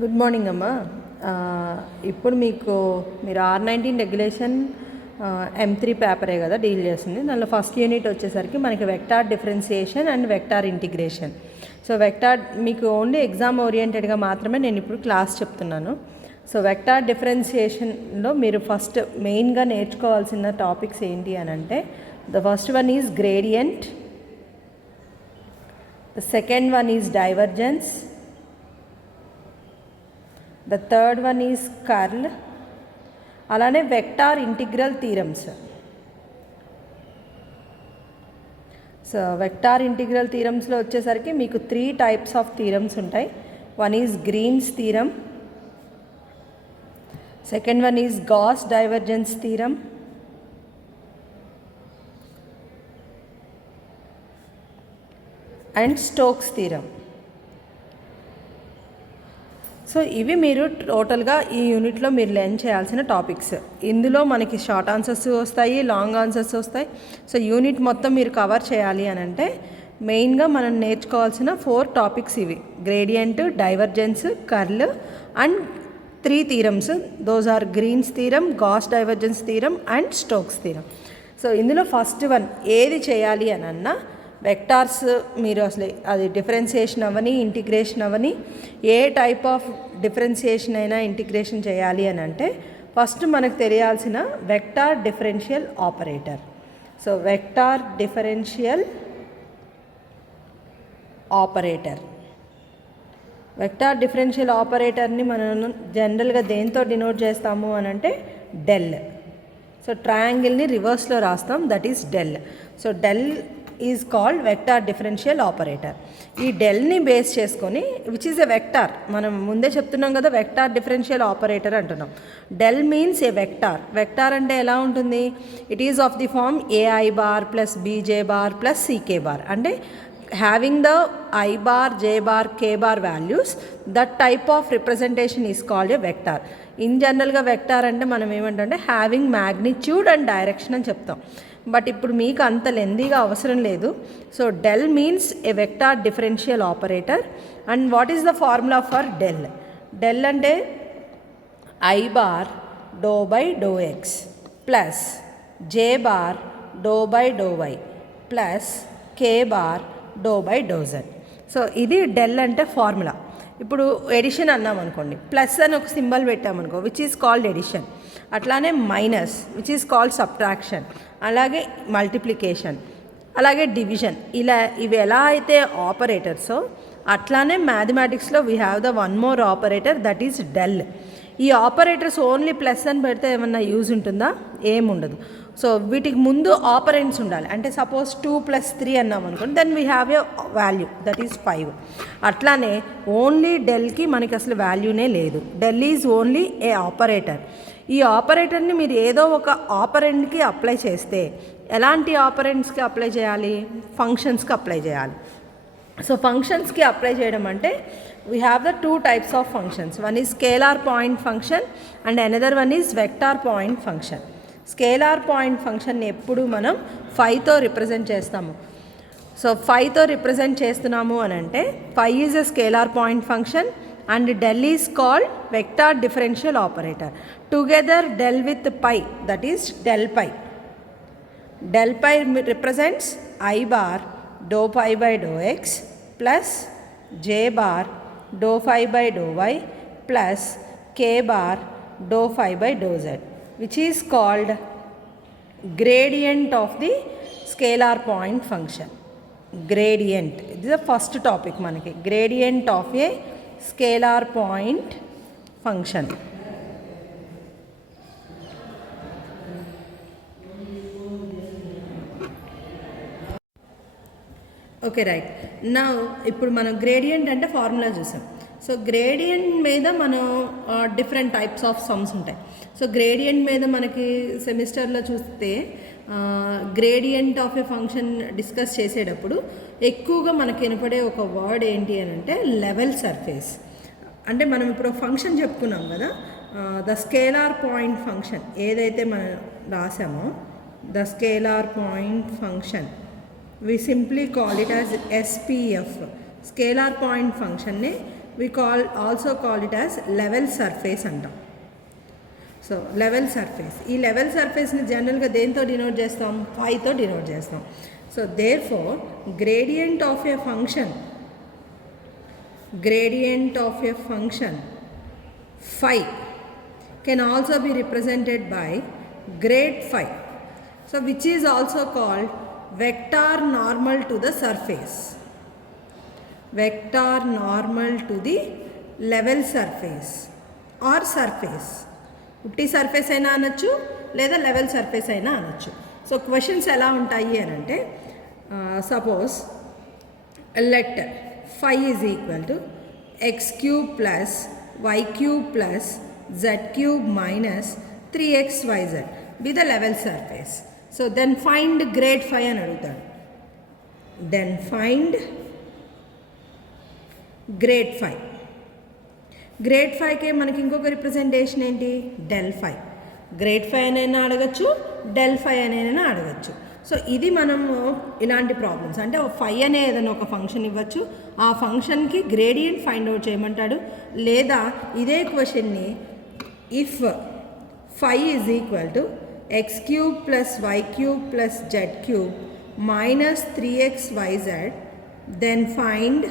Good morning అమ్మా. ఇప్పుడు మీరు R19 రెగ్యులేషన్ M3 పేపరే కదా డీల్ చేస్తుంది. దానిలో ఫస్ట్ యూనిట్ వచ్చేసరికి మనకి vector differentiation and vector integration. So vector మీకు ఓన్లీ ఎగ్జామ్ ఓరియంటెడ్గా మాత్రమే నేను ఇప్పుడు క్లాస్ చెప్తున్నాను. సో వెక్టార్ డిఫరెన్సియేషన్లో మీరు ఫస్ట్ మెయిన్గా నేర్చుకోవాల్సిన టాపిక్స్ ఏంటి అని అంటే, the first one is gradient, the second one is divergence, the third one is curl, అలానే vector integral theorems. So vector integral థీరమ్స్లో వచ్చేసరికి మీకు 3 టైప్స్ ఆఫ్ థీరమ్స్ ఉంటాయి. One is Green's theorem, second one is Gauss divergence theorem, and Stokes theorem. So ఇవి మీరు టోటల్గా ఈ యూనిట్లో మీరు లెర్న్ చేయాల్సిన టాపిక్స్. ఇందులో మనకి షార్ట్ ఆన్సర్స్ వస్తాయి, లాంగ్ ఆన్సర్స్ వస్తాయి. సో యూనిట్ మొత్తం మీరు కవర్ చేయాలి అని అంటే మెయిన్గా మనం నేర్చుకోవాల్సిన 4 టాపిక్స్ ఇవి: gradient, divergence, curl and 3 theorems. Those are Green's theorem, Gauss divergence theorem and Stokes theorem. So ఇందులో ఫస్ట్ వన్ ఏది చేయాలి అని అన్నా, వెక్టార్స్ మీరు అసలు అది డిఫరెన్సియేషన్ అవ్వని, ఇంటిగ్రేషన్ అవ్వని, ఏ టైప్ ఆఫ్ డిఫరెన్సియేషన్ అయినా ఇంటిగ్రేషన్ చేయాలి అని అంటే ఫస్ట్ మనకు తెలియాల్సిన vector differential operator. So vector differential operator, vector differential ఆపరేటర్ని మనం జనరల్గా దేంతో డినోట్ చేస్తాము అని అంటే డెల్. సో ట్రయాంగిల్ని రివర్స్లో రాస్తాం, that is del. So del is called vector differential operator. ఈ డెల్ని బేస్ చేసుకొని, విచ్ ఈజ్ ఎ వెక్టార్, మనం ముందే చెప్తున్నాం కదా వెక్టార్ డిఫరెన్షియల్ ఆపరేటర్ అంటున్నాం. Del means a vector. Vector అంటే ఎలా ఉంటుంది? It is of the form AI bar plus BJ bar plus CK bar. అంటే having the I bar, J bar, K bar values, that type of representation is called a vector. In general గా vector అంటే మనం ఏమంటే having magnitude and direction అని చెప్తాం. But ఇప్పుడు మీకు అంత లెందీగా అవసరం లేదు. So del means a vector differential operator. And what is the formula for del? Del అంటే I bar do by do X plus J bar do by do why plus K bar do by do z. So ఇది del అంటే formula. ఇప్పుడు addition అన్నాం అనుకోండి, plus అని ఒక symbol పెట్టామనుకో, which is called addition. అట్లానే minus, which is called subtraction. అలాగే మల్టిప్లికేషన్, అలాగే డివిజన్. ఇవి ఎలా అయితే ఆపరేటర్సో అట్లానే మ్యాథమెటిక్స్లో we have the one more operator, that is del. ఈ ఆపరేటర్స్ ఓన్లీ ప్లస్ అని పెడితే ఏమన్నా యూజ్ ఉంటుందా? ఏముండదు. సో వీటికి ముందు ఆపరెంట్స్ ఉండాలి. అంటే సపోజ్ 2 + 3 అన్నాం అనుకోండి, then we have a value, that is 5. అట్లానే ఓన్లీ డెల్కి మనకి అసలు వాల్యూనే లేదు. Del is only a operator. ఈ ఆపరేటర్ని మీరు ఏదో ఒక ఆపరెంట్కి అప్లై చేస్తే, ఎలాంటి ఆపరెంట్స్కి అప్లై చేయాలి? ఫంక్షన్స్కి అప్లై చేయాలి. సో ఫంక్షన్స్కి అప్లై చేయడం అంటే we have the 2 types of functions. One is scalar point function and another one is vector point function. Scalar point ఫంక్షన్ని ఎప్పుడు మనం 5తో రిప్రజెంట్ చేస్తాము. సో 5తో రిప్రజెంట్ చేస్తున్నాము అని అంటే 5 is a scalar point function and del is called vector differential operator. Together del with phi, that is del phi. Del phi represents I bar do phi by do X plus J bar do phi by do why plus K bar do phi by do Z, which is called gradient of the scalar point function. Gradient, this is the first topic manaki. Gradient of a scalar point function. Okay right. నా ఇప్పుడు మనం gradient అంటే formula చూసాం. So gradient మీద మనం different types of sums ఉంటాయి. So gradient మీద మనకి సెమిస్టర్లో చూస్తే gradient of a function discuss చేసేటప్పుడు ఎక్కువగా మనకి వినపడే ఒక వర్డ్ ఏంటి అని అంటే లెవెల్ సర్ఫేస్. అంటే మనం ఇప్పుడు ఫంక్షన్ చెప్పుకున్నాం కదా, ద స్కేలార్ పాయింట్ ఫంక్షన్ ఏదైతే మనం రాసామో, the scalar point function we simply call it as SPF. Scalar point ఫంక్షన్ని we also call it as level surface అంటాం. సో లెవెల్ సర్ఫేస్, ఈ లెవెల్ సర్ఫేస్ని జనరల్గా దేంతో డినోట్ చేస్తాం? ఫైతో డినోట్ చేస్తాం. So therefore gradient of a function phi can also be represented by grade phi, so which is also called vector normal to the surface, vector normal to the level surface or surface. ఉట్టి surface అయినా అనొచ్చు లేదా level surface అయినా అనొచ్చు. So questions ఎలా ఉంటాయి అని అంటే, suppose let phi is equal to X cube plus why cube plus Z cube minus 3xyz be the level surface. So then find grad phi అని అడుగుతాడు. Then find grad phi. Grad phiకి మనకి ఇంకొక representation ఏంటి? Del phi. Grad phi అనైనా అడగచ్చు, del phi అనైనా అడగచ్చు. సో ఇది మనము ఇలాంటి ప్రాబ్లమ్స్ అంటే phi అనే ఏదైనా ఒక ఫంక్షన్ ఇవ్వచ్చు, ఆ ఫంక్షన్కి గ్రేడియంట్ ఫైండ్ అవుట్ చేయమంటాడు. లేదా ఇదే క్వశ్చన్ని if phi is equal to X cube plus why cube plus Z cube minus 3xyz then find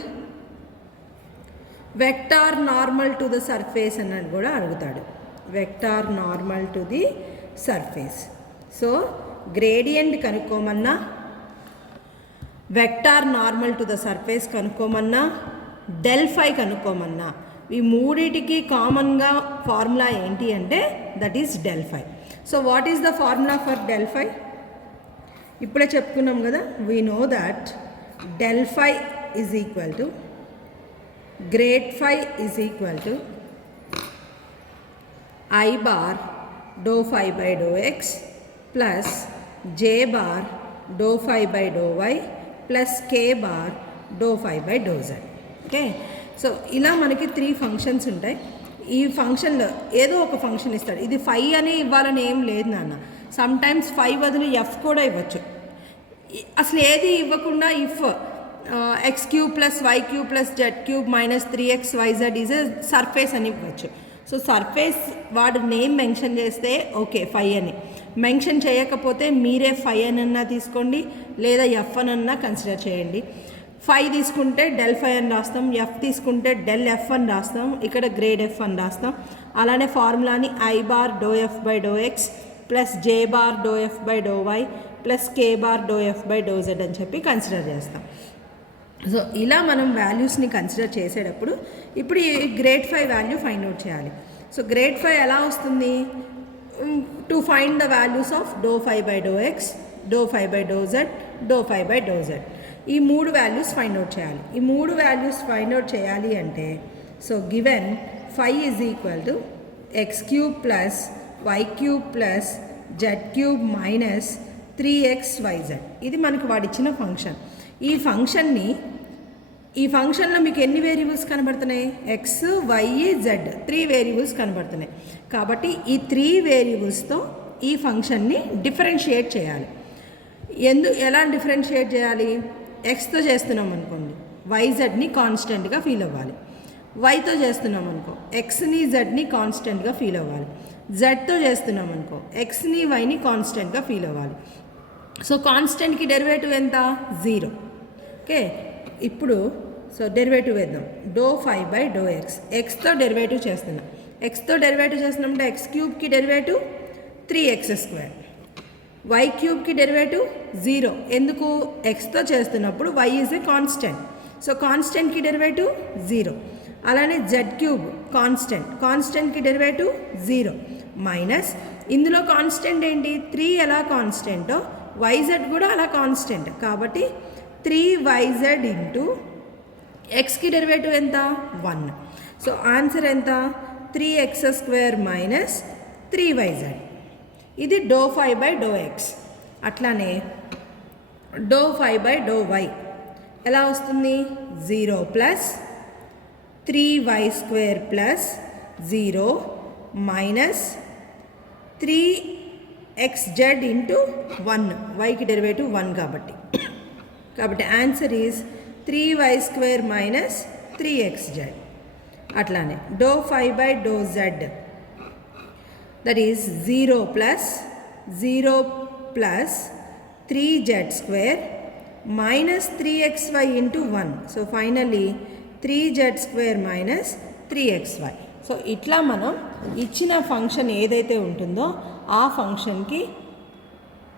vector normal to the surface అన్నది కూడా అడుగుతాడు. Vector normal to the surface. So gradient కనుక్కోమన్నా, vector normal to the surface కనుక్కోమన్నా, del phi కనుక్కోమన్నా, ఈ మూడిటికి కామన్గా formula ఏంటి అంటే that is del phi. So what is the formula for del phi? ఇప్పుడే చెప్పుకున్నాం కదా, we know that del phi is equal to grade phi is equal to I bar dou phi by dou x plus j bar dou phi by dou y plus k bar dou phi by dou z. Okay, so ఇలా మనకి 3 functions ఉంటాయి. ఈ ఫంక్షన్లో ఏదో ఒక function ఇస్తాడు. ఇది phi అని ఇవ్వాలని ఏం లేదు నాన్న. సమ్ టైమ్స్ phi బదులు f కూడా ఇవ్వచ్చు. అసలు ఏది ఇవ్వకుండా if X cube plus why cube plus Z cube minus 3xyz is a surface అని ఇవ్వచ్చు. సో సర్ఫేస్ వాడు నేమ్ మెన్షన్ చేస్తే ఓకే phi అని, మెన్షన్ చేయకపోతే మీరే phi అనన్నా తీసుకోండి లేదా ఎఫ్ అనన్నా కన్సిడర్ చేయండి. phi తీసుకుంటే డెల్ phi అని రాస్తాం, ఎఫ్ తీసుకుంటే డెల్ ఎఫ్ అని రాస్తాం, ఇక్కడ గ్రేడ్ ఎఫ్ అని రాస్తాం. అలానే ఫార్ములాని I bar do F by do X plus J bar do F by do why plus K bar do F by do z అని చెప్పి కన్సిడర్ చేస్తాం. సో ఇలా మనం వాల్యూస్ని కన్సిడర్ చేసేటప్పుడు ఇప్పుడు ఈ grade phi value find out చేయాలి. సో గ్రేడ్ phi ఎలా వస్తుంది? To find the values of do phi by do X, do phi by do Z, do phi by do Z. ఈ 3 వాల్యూస్ ఫైండ్ అవుట్ చేయాలి. ఈ 3 values find out చేయాలి అంటే so given phi is equal to X cube plus why cube plus Z cube minus 3xyz. ఇది మనకు వాడిచ్చిన function. ఈ ఫంక్షన్లో మీకు ఎన్ని వేరియబుల్స్ కనబడుతున్నాయి? ఎక్స్, వై, జెడ్ 3 వేరియబుల్స్ కనబడుతున్నాయి. కాబట్టి ఈ 3 వేరియబుల్స్తో ఈ ఫంక్షన్ని డిఫరెన్షియేట్ చేయాలి. ఎలా డిఫరెన్షియేట్ చేయాలి? ఎక్స్తో చేస్తున్నాం అనుకోండి, వైజెడ్ని కాన్స్టెంట్గా ఫీల్ అవ్వాలి. వైతో చేస్తున్నాం అనుకో, ఎక్స్ని జెడ్ని కాన్స్టెంట్గా ఫీల్ అవ్వాలి. జెడ్తో చేస్తున్నాం అనుకో, ఎక్స్ని వైని కాన్స్టెంట్గా ఫీల్ అవ్వాలి. సో కాన్స్టెంట్కి డెరివేటివ్ ఎంత? 0. ఓకే, ఇప్పుడు సో డెరివేటివ్ వేద్దాం. Dou phi by do x, ఎక్స్తో డెరివేటివ్ చేస్తున్నాం. ఎక్స్తో డెరివేటివ్ చేస్తున్నామంటే ఎక్స్ క్యూబ్కి డెరివేటివ్ 3x², వై క్యూబ్కి డెరివేటివ్ 0. ఎందుకు? ఎక్స్తో చేస్తున్నప్పుడు y is a constant, so కాన్స్టెంట్కి డెరివేటివ్ 0. అలానే జెడ్ క్యూబ్ కాన్స్టెంట్కి డెరివేటివ్ 0 మైనస్ ఇందులో కాన్స్టెంట్ ఏంటి? 3 ఎలా కాన్స్టెంటో వైజెడ్ కూడా అలా కాన్స్టెంట్. కాబట్టి 3yz ఇంటూ ఎక్స్కి డెరివేటివ్ ఎంత? 1. సో ఆన్సర్ ఎంత? 3x² minus 3yz. ఇది dou phi by do x. అట్లానే dou phi by do y ఎలా వస్తుంది? 0 plus 3y² plus 0 minus 3xz into 1, వైకి డెరివేటివ్ 1 కాబట్టి answer is 3y² minus 3xz. అట్లానే dou phi by do z that is 0 plus 3z² minus 3xy into 1. So finally 3z² minus 3xy. So ఇట్లా మనం ఇచ్చిన function ఏదైతే ఉంటుందో ఆ ఫంక్షన్కి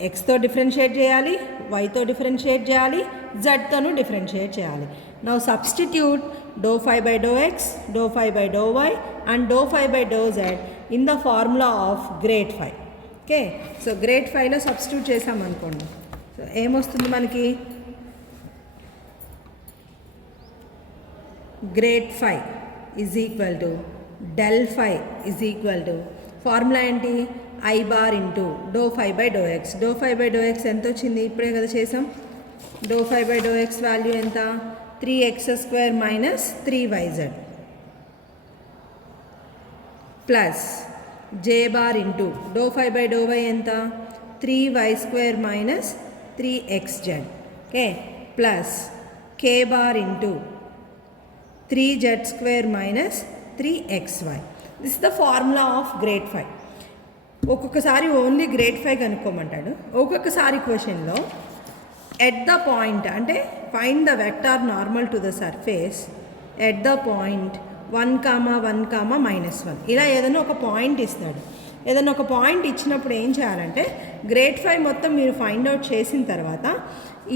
ఎక్స్తో డిఫరెన్షియేట్ చేయాలి, వైతో డిఫరెన్షియేట్ చేయాలి, జెడ్తోను డిఫరెన్షియేట్ చేయాలి. Now substitute dou phi by do X, dou phi by do y and dou phi by do z in the formula of grade phi. Okay, so grade ఫైలో సబ్స్టిట్యూట్ చేసామనుకోండి, so ఏమొస్తుంది మనకి? Grade phi is equal to del phi is equal to formula ఏంటి? I bar into dou phi by do X. Dou phi by do X ఎంత వచ్చింది? ఇప్పుడే కదా చేసాం. Do phi by do x value ఎంత? 3x² minus 3yz plus J bar into dou phi by do y ఎంత? 3y² minus 3xz. Okay, plus K bar into 3z² minus 3xy. This the formula of grade phi. ఒక్కొక్కసారి only grade phi కనుక్కోమంటాడు, ఒక్కొక్కసారి క్వశ్చన్లో at the point అంటే find the vector normal to the surface at the point 1,1,-1 ఇలా ఏదైనా ఒక point ఇస్తాడు. ఏదైనా ఒక పాయింట్ ఇచ్చినప్పుడు ఏం చేయాలంటే గ్రేడ్ ఫై మొత్తం మీరు ఫైండ్ అవుట్ చేసిన తర్వాత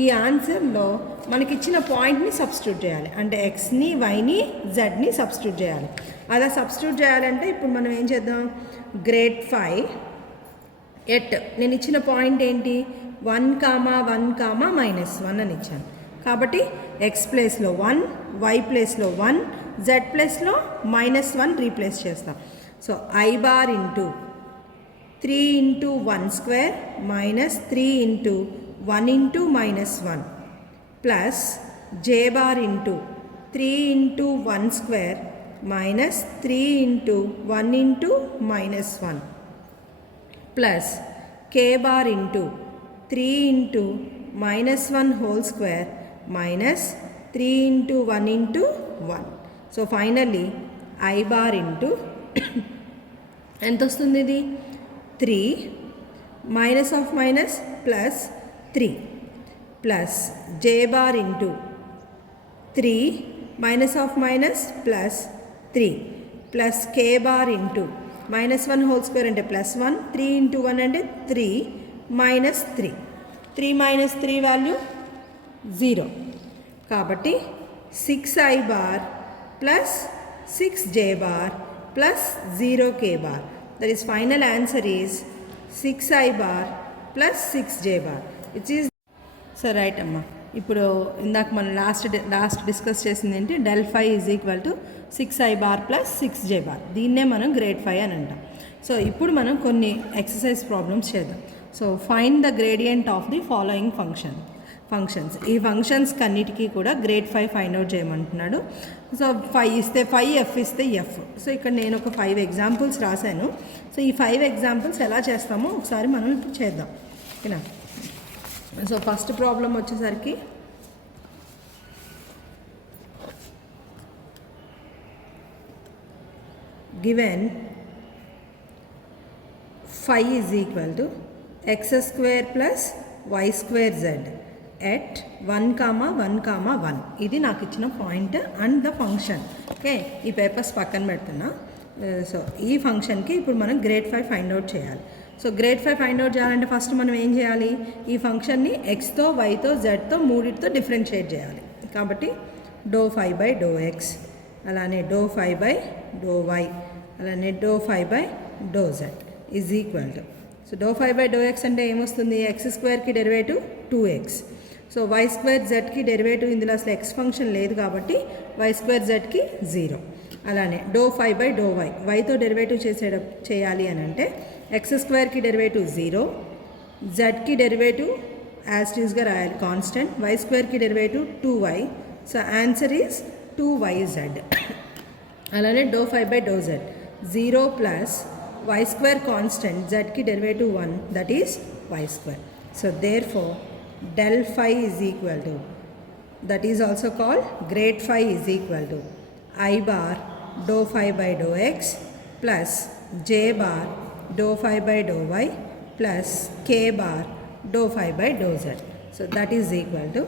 ఈ ఆన్సర్లో మనకి ఇచ్చిన పాయింట్ని సబ్స్టిట్యూట్ చేయాలి. అంటే ఎక్స్ని, వైని, జెడ్ని సబ్స్టిట్యూట్ చేయాలి. అలా సబ్స్టిట్యూట్ చేయాలంటే ఇప్పుడు మనం ఏం చేద్దాం? గ్రేడ్ ఫై ఎట్ నేను ఇచ్చిన పాయింట్ ఏంటి? 1,1,-1 అని ఇచ్చాను. కాబట్టి ఎక్స్ ప్లేస్లో 1, వై ప్లేస్లో 1, జెడ్ ప్లేస్లో -1 రీప్లేస్ చేస్తాం. So I bar into 3 into 1² minus 3 into 1 into -1 plus j bar into 3 into 1² minus 3 into 1 into -1 plus k bar into 3 into -1 whole square minus 3 into 1 into 1. So finally I bar into ఎంత వస్తుంది? ఇది 3 minus of minus plus 3 plus j bar into 3 minus of minus plus 3 plus k bar into -1 whole square అంటే +1, 3 into 1 అంటే 3 minus 3. 3 minus 3 value 0. కాబట్టి 6i bar plus 6j bar plus 0k bar. That is final answer is 6i bar plus 6j bar. It is so right అమ్మా. ఇప్పుడు ఇందాక మనం last discuss చేసింది ఏంటి? Del phi is equal to 6i bar plus 6j బార్. దీన్నే మనం grade ఫై అని అంటాం. సో ఇప్పుడు మనం కొన్ని ఎక్సర్సైజ్ ప్రాబ్లమ్స్ చేద్దాం. So find the gradient of the following functions. ఈ ఫంక్షన్స్ కన్నిటికీ కూడా గ్రేడ్ ఫై ఫైండ్ అవుట్ చేయమంటున్నాడు. సో 5 ఇస్తే 5, F ఇస్తే F. సో ఇక్కడ నేను ఒక 5 ఎగ్జాంపుల్స్ రాశాను. సో ఈ 5 ఎగ్జాంపుల్స్ ఎలా చేస్తామో ఒకసారి మనం ఇప్పుడు చేద్దాం. ఓకేనా? సో ఫస్ట్ ప్రాబ్లం వచ్చేసరికి given phi is equal to x² plus y² z at 1,1,1. ఇది నాకు ఇచ్చిన point and the function. Okay, ఈ పేపర్స్ పక్కన పెడుతున్నా. సో ఈ ఫంక్షన్కి ఇప్పుడు మనం గ్రేడ్ ఫై ఫైండ్ అవుట్ చేయాలి. So grade phi find out చేయాలంటే ఫస్ట్ మనం ఏం చేయాలి? ఈ ఫంక్షన్ని ఎక్స్తో, వైతో, జెడ్తో మూడిటితో డిఫరెన్షియేట్ చేయాలి. కాబట్టి dou phi by do x, అలానే dou phi by do y, అలానే dou phi by do z is equal to. So dou phi by do x అంటే ఏమొస్తుంది? x² derivative 2x. So y² zకి derivative ఇందులో అసలు x function లేదు కాబట్టి y² zకి 0. అలానే dou phi by do y, వైతో డెరివేటివ్ చేయాలి అని అంటే x² డెరివేటివ్ 0, zకి డెరివేటివ్ యాజ్ ఇట్ ఈస్గా రాయాలి constant, y² derivative 2y. So answer is 2yz. అలానే dou phi by do z 0 plus y² constant, zకి derivative 1, that is y². So therefore del phi is equal to, that is also called grade phi is equal to I bar dou phi by dou x plus j bar dou phi by dou y plus k bar dou phi by dou z. So that is equal to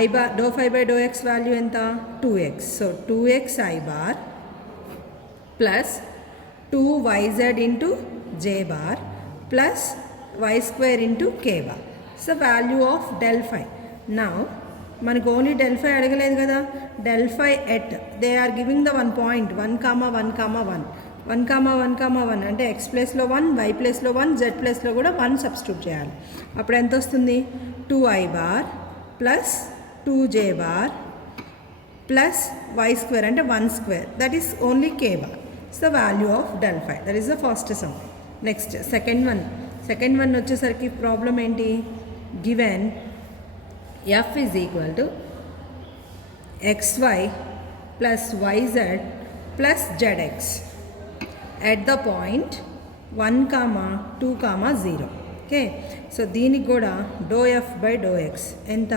I bar dou phi by dou x value enta 2x. So 2x I bar plus 2yz into j bar plus y square into k bar. So value of del phi. Now మనకు only del phi అడగలేదు కదా, del phi at they are giving the 1 point 1, 1, 1, 1, 1, 1 అంటే X ప్లేస్లో 1, why ప్లేస్లో 1, Z ప్లేస్లో కూడా 1 substitute చేయాలి. అప్పుడు ఎంత వస్తుంది? 2i bar plus 2j bar plus Y square అంటే 1 square, that is only k bar. It's the value of del phi. That is the first sum. Next second one వచ్చేసరికి problem ఏంటి? Given f is equal to xy plus yz plus zx at the point 1, 2, 0. Okay, so దీనికి కూడా do F by do X ఎంత?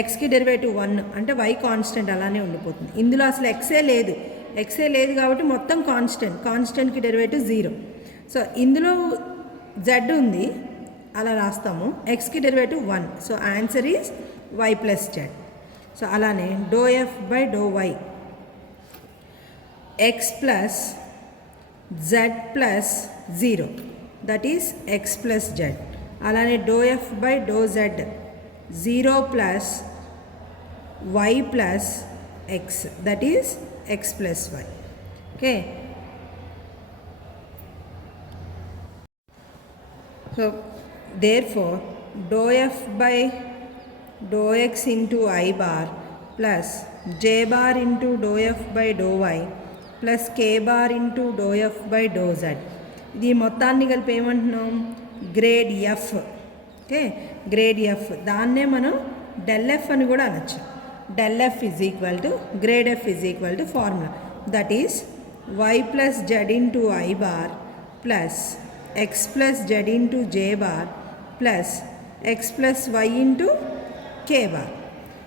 ఎక్స్కి derivative 1 అంటే y constant అలానే ఉండిపోతుంది. ఇందులో అసలు ఎక్సే లేదు కాబట్టి మొత్తం కాన్స్టెంట్కి డెరివేటివ్ 0. సో ఇందులో z ఉంది, అలా రాస్తాము. ఎక్స్కి derivative 1, so answer is y plus z. So అలానే dou F by do y x plus z plus 0, that is x plus z. అలానే dou F by do z 0 plus y plus x, that is x plus y. Okay, so therefore dou f by dou x into I bar plus j bar into dou f by dou y plus k bar into dou f by dou z. ఇది మొత్తాన్ని కలిపి ఏమంటున్నాం? Grade f. Okay, grade f, దాన్నే మనం del f అని కూడా అనొచ్చు. Del f is equal to grade f is equal to formula, that is y plus z into I bar plus x plus z into j bar plus x plus y into k bar.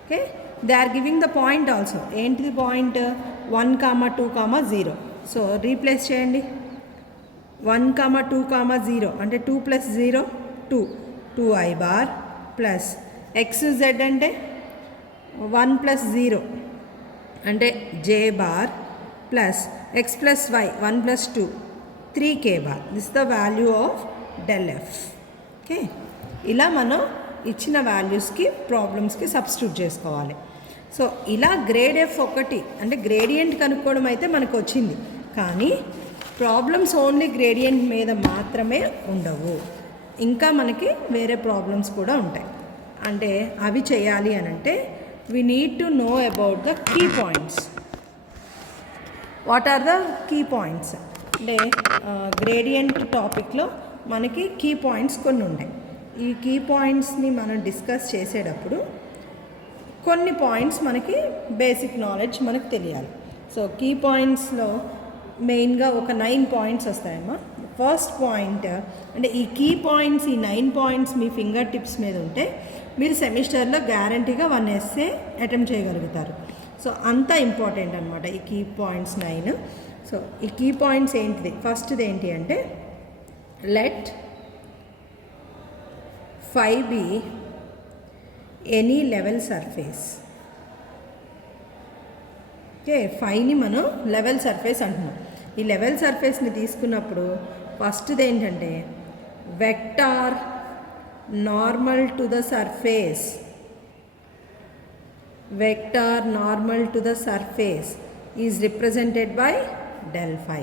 Okay, they are giving the point also. ఏంటి the point? 1, 2, 0. So replace చేయండి. 1, 2, 0 అంటే 2 plus 0 2, 2i bar plus x z అంటే 1 plus 0 అంటే j bar plus x plus y 1 plus 2 3k bar. This is the value of del f. Okay, ఇలా మనం ఇచ్చిన వాల్యూస్కి ప్రాబ్లమ్స్కి substitute చేసుకోవాలి. So ఇలా గ్రేడ్ ఎఫ్ ఒకటి అంటే గ్రేడియంట్ కనుక్కోవడం అయితే మనకు వచ్చింది, కానీ ప్రాబ్లమ్స్ ఓన్లీ గ్రేడియంట్ మీద మాత్రమే ఉండవు, ఇంకా మనకి వేరే ప్రాబ్లమ్స్ కూడా ఉంటాయి. అంటే అవి చేయాలి అని అంటే we need to know about the key points. What are the key points అంటే గ్రేడియంట్ టాపిక్లో మనకి కీ పాయింట్స్ కొన్ని ఉంటాయి. ఈ కీ పాయింట్స్ని మనం డిస్కస్ చేసేటప్పుడు కొన్ని పాయింట్స్ మనకి బేసిక్ నాలెడ్జ్ మనకు తెలియాలి. సో కీ పాయింట్స్లో మెయిన్గా ఒక 9 పాయింట్స్ వస్తాయమ్మా. ఫస్ట్ పాయింట్ అంటే ఈ కీ పాయింట్స్, ఈ 9 పాయింట్స్ మీ ఫింగర్ టిప్స్ మీద ఉంటే మీరు సెమిస్టర్లో గ్యారంటీగా 1 essay అటెంప్ట్ చేయగలుగుతారు. సో అంత ఇంపార్టెంట్ అనమాట ఈ కీ పాయింట్స్ 9. సో ఈ కీ పాయింట్స్ ఏంటిది? ఫస్ట్ది ఏంటి అంటే let phi be any level surface. Okay, ఫైని మనం లెవెల్ సర్ఫేస్ అంటున్నాం. ఈ లెవెల్ సర్ఫేస్ని తీసుకున్నప్పుడు ఫస్ట్ది ఏంటంటే vector normal to the surface. Vector normal to the surface is represented by del phi.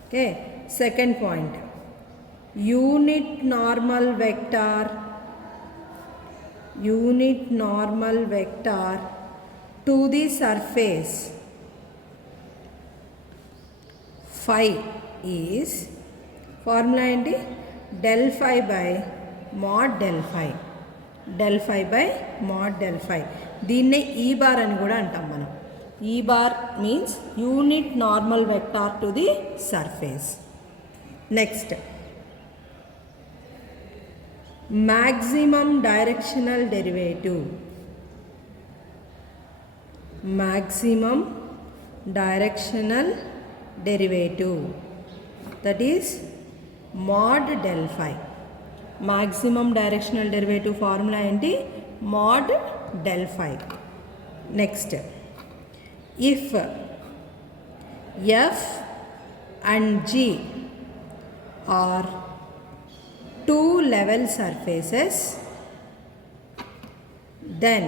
Okay, second point, unit normal vector to the surface phi is formula ఏంటి? del phi by mod del phi. del phi by mod del phi. దీన్నే ఈ bar అని కూడా అంటాం మనం. E bar means unit normal vector to the surface. Next, maximum directional derivative. Maximum directional derivative, that is mod del phi. Maximum directional derivative formula ఏంటి? mod del phi. Next, if f and g are two level surfaces, then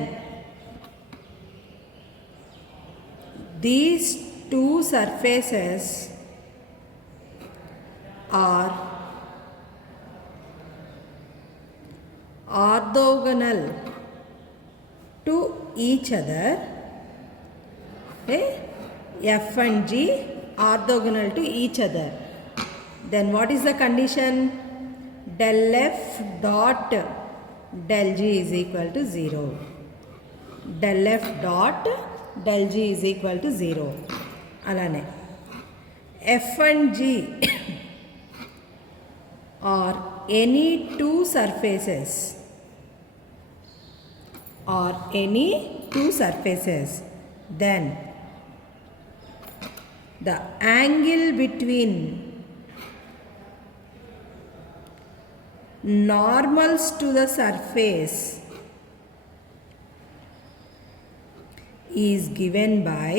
these two surfaces are orthogonal to each other. Okay? F and G orthogonal to each other. Then what is the condition? Del F dot del G is equal to 0. Del F dot del G is equal to 0. Alane F and G are any two surfaces, then the angle between normals to the surface is given by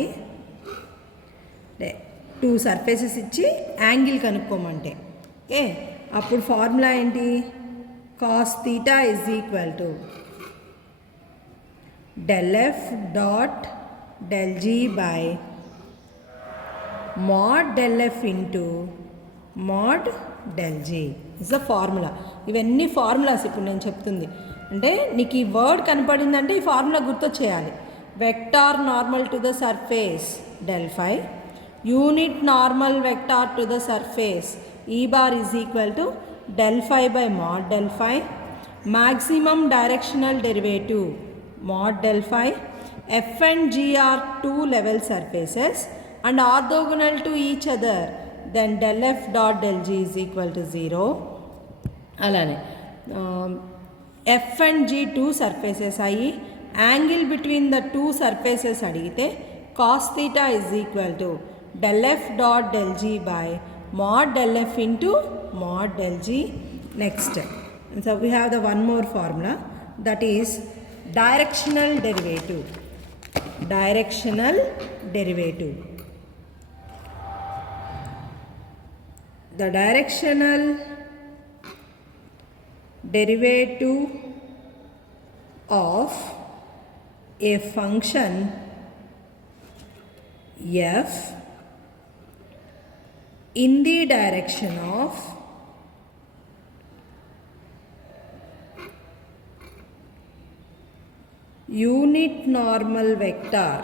two surfaces ఇచ్చి angle కనుక్కోమంటే okay అప్పుడు formula ఏంటి? cos theta is equal to del f dot del g by mod del f into mod del g is the formula. ఇవన్నీ formulas ఇప్పుడు నేను చెప్తుంది. అంటే నీకు ఈ వర్డ్ కనపడిందంటే ఈ ఫార్ములా గుర్తొచ్చేయాలి. Vector normal to the surface del phi, unit normal vector to the surface E bar is equal to del phi by mod del phi, maximum directional derivative mod del phi, F and G are two level surfaces and orthogonal to each other, then del F dot del G is equal to 0. అలానే F and G two surfaces అయ్యి angle between the two surfaces అడిగితే cos theta is equal to del F dot del G by mod del F into mod del G. Next, so we have the one more formula, that is directional derivative. The directional derivative of a function f in the direction of unit normal vector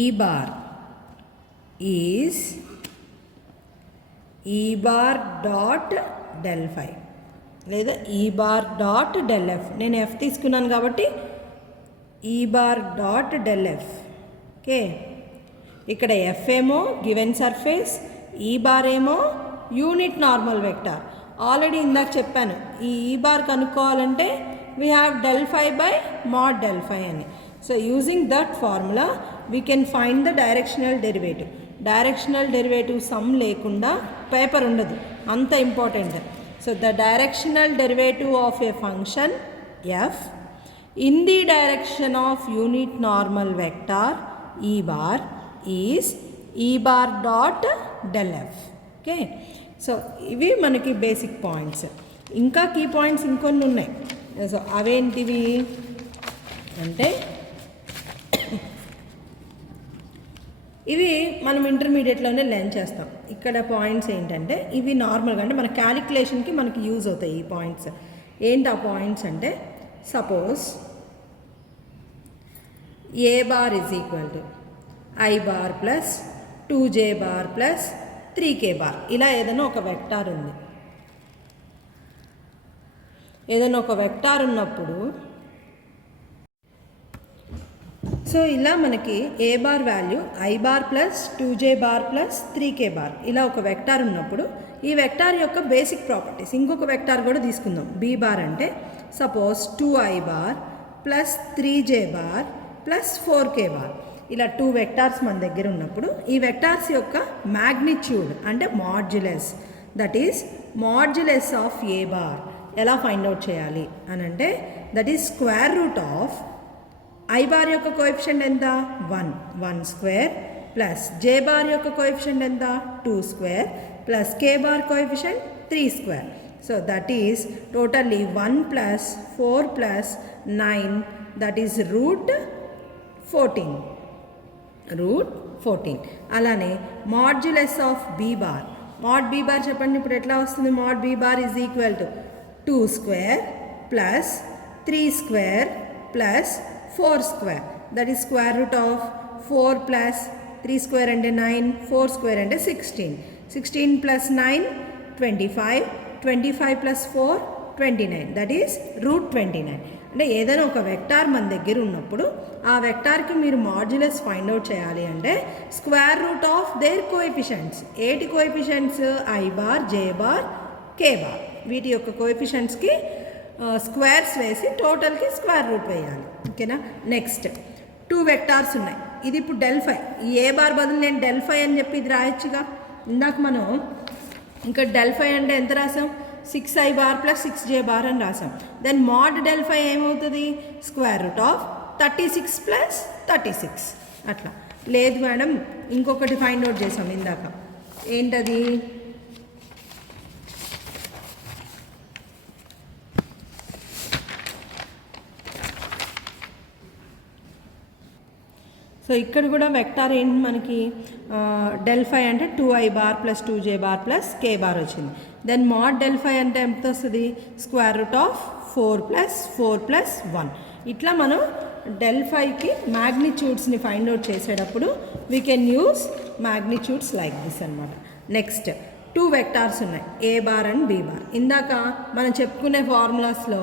E bar is E bar dot del phi లేదా E bar dot del f. నేను f తీసుకున్నాను కాబట్టి E bar dot del f. Okay, ఇక్కడ f ఏమో given surface, e bar ఏమో unit normal vector. Already ఇందాక చెప్పాను e bar కనుక్కోవాలంటే we have del phi by mod del phi అని. So using that formula we can find the directional derivative. Directional derivative sum లేకుండా paper ఉండదు, అంత important. So the directional derivative of a function f in the direction of unit normal vector e bar is e bar dot del F. Okay, so ఇవి మనకి basic points. ఇంకా key points ఇంకొన్ని ఉన్నాయి. So అవేంటివి అంటే ఇవి మనం ఇంటర్మీడియట్లోనే learn చేస్తాం. ఇక్కడ పాయింట్స్ ఏంటంటే ఇవి నార్మల్గా అంటే మన క్యాలిక్యులేషన్కి మనకి యూజ్ అవుతాయి ఈ పాయింట్స్. ఏంటి ఆ పాయింట్స్ అంటే, suppose A bar is equal to I bar plus 2j bar plus 3k bar, ఇలా ఏదైనా ఒక వెక్టార్ ఉంది. ఏదైనా ఒక వెక్టార్ ఉన్నప్పుడు సో ఇలా మనకి a bar value i bar plus 2j bar plus 3k bar, ఇలా ఒక వెక్టార్ ఉన్నప్పుడు ఈ వెక్టార్ యొక్క బేసిక్ ప్రాపర్టీస్ ఇంకొక వెక్టార్ కూడా తీసుకుందాం. బీ బార్ అంటే suppose 2i bar plus 3j bar plus 4k bar. ఇలా 2 వెక్టార్స్ మన దగ్గర ఉన్నప్పుడు ఈ వెక్టార్స్ యొక్క మ్యాగ్నిట్యూడ్ అంటే modulus, that is modulus of A bar ఎలా ఫైండ్ అవుట్ చేయాలి అని అంటే that is square root of I bar యొక్క కోఎఫిషియంట్ ఎంత 1 స్క్వేర్ ప్లస్ జే బార్ యొక్క కోఎఫిషియంట్ ఎంత 2 square plus K bar coefficient 3 square. So that is totally 1 plus 4 plus 9 that is root 14. అలానే modulus of B bar, mod B bar చెప్పండి ఇప్పుడు ఎట్లా వస్తుంది? Mod B bar is equal to 2 square plus 3 square plus 4 square that is square root of 4 plus 3 square అంటే 9, 4 square అంటే 16 plus 9 25 plus 4 29 that is route 29. అంటే ఏదైనా ఒక vector మన దగ్గర ఉన్నప్పుడు ఆ వెక్టార్కి మీరు మాడ్యులస్ ఫైండ్ అవుట్ చేయాలి అంటే square root of their coefficients. ఏటి coefficients? I bar, j bar, k bar. వీటి యొక్క కోఎఫిషియంట్స్కి స్క్వేర్స్ వేసి టోటల్కి స్క్వేర్ రూట్ వేయాలి. ఓకేనా? నెక్స్ట్ 2 వెక్టార్స్ ఉన్నాయి. ఇది ఇప్పుడు డెల్ఫై. ఈ ఏ బార్ బదులు నేను డెల్ఫై అని చెప్పి ఇది రాయొచ్చుగా. ఇందాక మనం ఇంకా డెల్ఫై అంటే ఎంత రాసాం? 6i bar plus 6j bar అని రాసాం. దెన్ మాడ్ డెల్ఫై ఏమవుతుంది? స్క్వేర్ రూట్ ఆఫ్ 36 ప్లస్ 36 అట్లా. లేదు మేడం ఇంకొకటి ఫైండ్ అవుట్ చేసాం ఇందాక. ఏంటది? సో ఇక్కడ కూడా వెక్టార్ ఏంటి మనకి? డెల్ఫై అంటే 2i bar plus 2j bar plus k bar వచ్చింది. దెన్ మాడ్ డెల్ఫై అంటే ఎంత వస్తుంది? Square root of 4 plus 1. ఇట్లా మనం డెల్ఫైకి మ్యాగ్నిట్యూడ్స్ని ఫైండ్ అవుట్ చేసేటప్పుడు we can use magnitudes like this అనమాట. నెక్స్ట్ 2 వెక్టార్స్ ఉన్నాయి, ఏ బార్ అండ్ బీ బార్. ఇందాక మనం చెప్పుకునే ఫార్ములాస్లో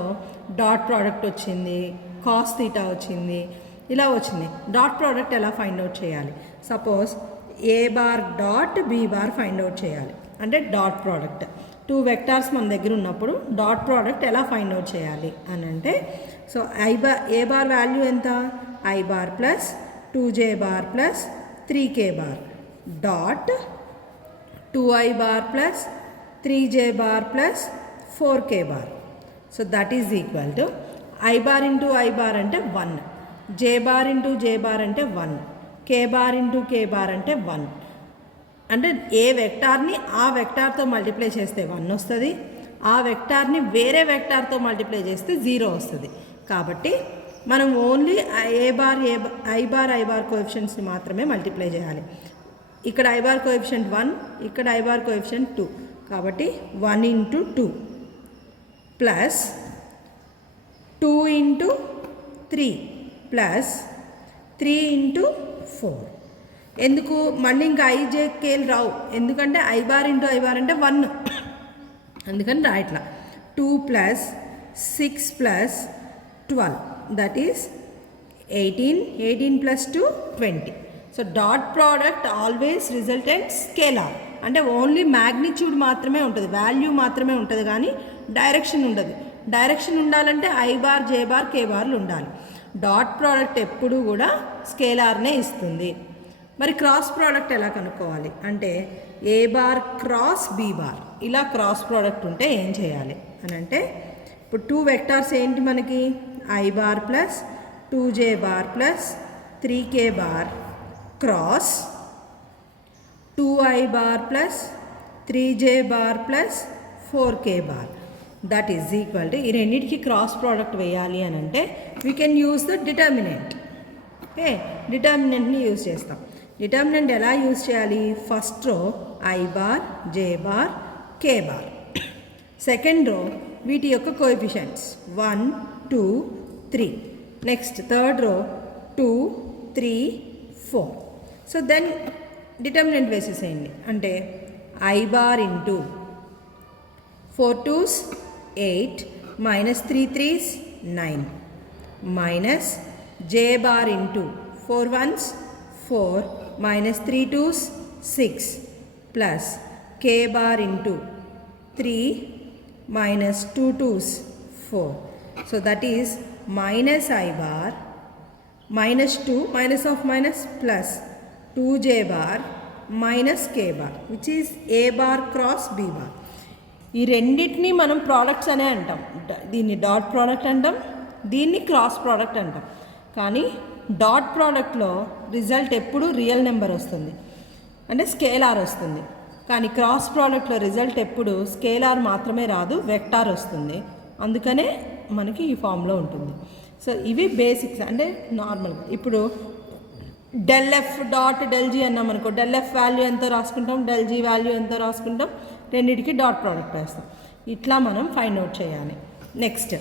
డాట్ ప్రోడక్ట్ వచ్చింది, కాస్ థీటా వచ్చింది, ఇలా వచ్చింది. డాట్ ప్రోడక్ట్ ఎలా ఫైండ్ అవుట్ చేయాలి? సపోజ్ ఏ bar dot B bar find out చేయాలి అంటే డాట్ ప్రోడక్ట్. 2 వెక్టార్స్ మన దగ్గర ఉన్నప్పుడు డాట్ ప్రోడక్ట్ ఎలా ఫైండ్ అవుట్ చేయాలి అని అంటే సో ఏ బార్ వాల్యూ ఎంత? I bar plus 2j bar plus 3k bar dot 2i bar plus 3j bar plus 4k bar. So that is equal to I bar into I bar అంటే 1, జే bar into జే bar అంటే 1, కే bar into కే bar అంటే 1. అంటే ఏ వెక్టార్ని ఆ వెక్టార్తో multiply చేస్తే 1 వస్తుంది, ఆ వెక్టార్ని వేరే వెక్టార్తో multiply చేస్తే 0 వస్తుంది. కాబట్టి మనం ఓన్లీ ఐ బార్ కోఎఫిషియంట్స్ని మాత్రమే మల్టిప్లై చేయాలి. ఇక్కడ ఐ బార్ కోఎఫిషియంట్ 1, ఇక్కడ ఐ బార్ కోఎఫిషియంట్ 2. కాబట్టి 1 into 2 plus 2 into 3 plus 3 into 4. ఎందుకు? మళ్ళీ ఇంకా ఐజేకేలు రావు, ఎందుకంటే I bar into I bar అంటే 1 అందుకని రాయట్లా. 2 plus 6 plus 12 that is 18 plus 2 20. So dot product always resultant scalar. అంటే ఓన్లీ మ్యాగ్నిట్యూడ్ మాత్రమే ఉంటుంది, వాల్యూ మాత్రమే ఉంటుంది, కానీ డైరెక్షన్ ఉండదు. డైరెక్షన్ ఉండాలంటే ఐ బార్, జే బార్, కే బార్లు ఉండాలి. డాట్ ప్రోడక్ట్ ఎప్పుడూ కూడా స్కేలార్నే ఇస్తుంది. మరి క్రాస్ ప్రోడక్ట్ ఎలా కనుక్కోవాలి అంటే ఏ బార్ క్రాస్ బీ బార్. ఇలా క్రాస్ ప్రోడక్ట్ ఉంటే ఏం చేయాలి అని అంటే ఇప్పుడు 2 వెక్టార్స్ ఏంటి మనకి? I bar plus 2j bar plus 3k bar cross 2i bar plus 3j bar plus 4k bar that is equal to ఈ రెండింటికి క్రాస్ ప్రోడక్ట్ వేయాలి అని అంటే we can use the determinant. Okay, డిటర్మినెంట్ని యూజ్ చేస్తాం. డిటర్మినెంట్ ఎలా యూజ్ చేయాలి? First row i bar, j bar, k bar. Second row వీటి యొక్క coefficients 1, 2, 3. Next third row 2, 3, 4. So then determinant వేసేసేయండి. అంటే I bar into 4 2s 8 minus 3 3s 9 minus j bar into 4 1s 4 minus 3 2s 6 plus k bar into 3 minus 2 2s 4. So that is minus I bar -2 minus of minus plus 2j bar minus k bar which is a bar cross b bar. ఈ రెండింటిని మనం products అనే అంటాం. దీన్ని dot product అంటాం, దీన్ని cross product అంటాం. కానీ డాట్ ప్రోడక్ట్లో రిజల్ట్ ఎప్పుడు రియల్ నెంబర్ వస్తుంది, అంటే స్కేలార్ వస్తుంది. కానీ క్రాస్ ప్రోడక్ట్లో రిజల్ట్ ఎప్పుడు స్కేలార్ మాత్రమే రాదు, వెక్టార్ వస్తుంది. అందుకనే మనకి ఈ ఫామ్లో ఉంటుంది. సో ఇవి బేసిక్స్, అంటే నార్మల్గా. ఇప్పుడు del f dot del g అన్నాం అనుకో, డెల్ ఎఫ్ వాల్యూ ఎంతో రాసుకుంటాం, డెల్ జీ వాల్యూ ఎంతో రాసుకుంటాం, రెండింటికి డాట్ ప్రోడక్ట్ వేస్తాం. ఇట్లా మనం ఫైండ్ అవుట్ చేయాలి. నెక్స్ట్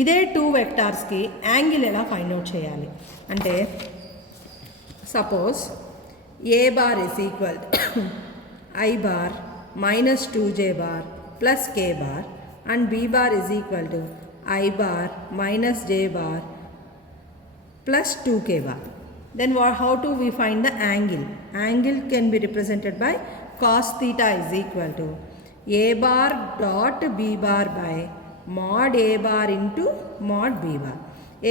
ఇదే 2 వెక్టార్స్కి యాంగిల్ ఎలా ఫైండ్ అవుట్ చేయాలి అంటే, suppose A bar is equal I bar minus 2j bar plus k bar and b bar is equal to I bar minus j bar plus 2k bar. Then how do we find the angle? Angle can be represented by cos theta is equal to a bar dot b bar by mod a bar into mod b bar.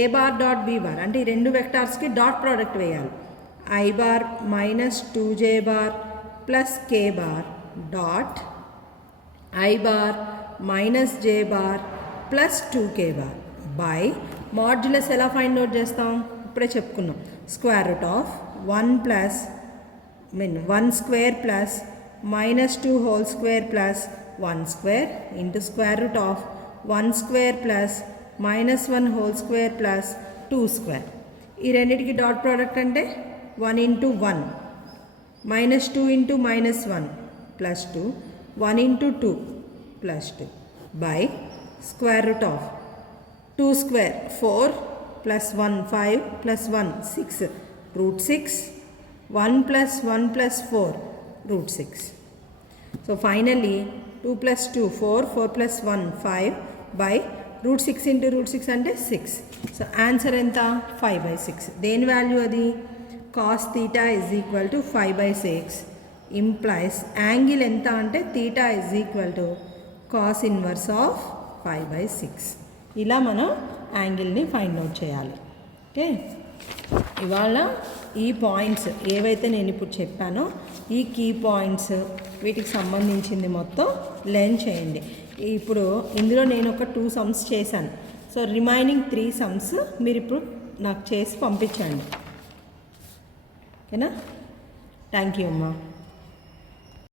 A bar dot b bar అంటే ఈ రెండు వెక్టార్స్కి dot product వేయాలి. I bar minus 2j bar plus k bar dot I bar minus j bar plus 2k bar by modulus ఎలా find out చేస్తాం, ఇప్పుడే చెప్పుకున్నాం. Square root of 1 square plus -2 whole square plus 1 square into square root of 1 square plus -1 whole square plus 2 square. ఈ రెండింటికి dot product అంటే 1 into 1 -2 into -1 plus 2 1 into 2 plus 2 by square root of 2 square 4 plus 1 5 plus 1 6 root 6 1 plus 1 plus 4 root 6. So finally 2 plus 2 4 4 plus 1 5 by root 6 into root 6 అంటే 6. So answer ఎంత 5/6. దేని value అది cos theta is equal to 5/6 implies angle ఎంత అంటే theta is equal to cos inverse of 5/6. ఇలా మనం యాంగిల్ని find out చేయాలి. Okay, ఇవాళ ఈ పాయింట్స్ ఏవైతే నేను ఇప్పుడు చెప్పానో ఈ కీ పాయింట్స్ వీటికి సంబంధించింది మొత్తం లెర్న్ చేయండి. ఇప్పుడు ఇందులో నేను ఒక 2 సమ్స్ చేశాను. సో రిమైనింగ్ 3 సమ్స్ మీరు ఇప్పుడు నాకు చేసి పంపించండి. ఓకేనా? థ్యాంక్ యూ అమ్మా.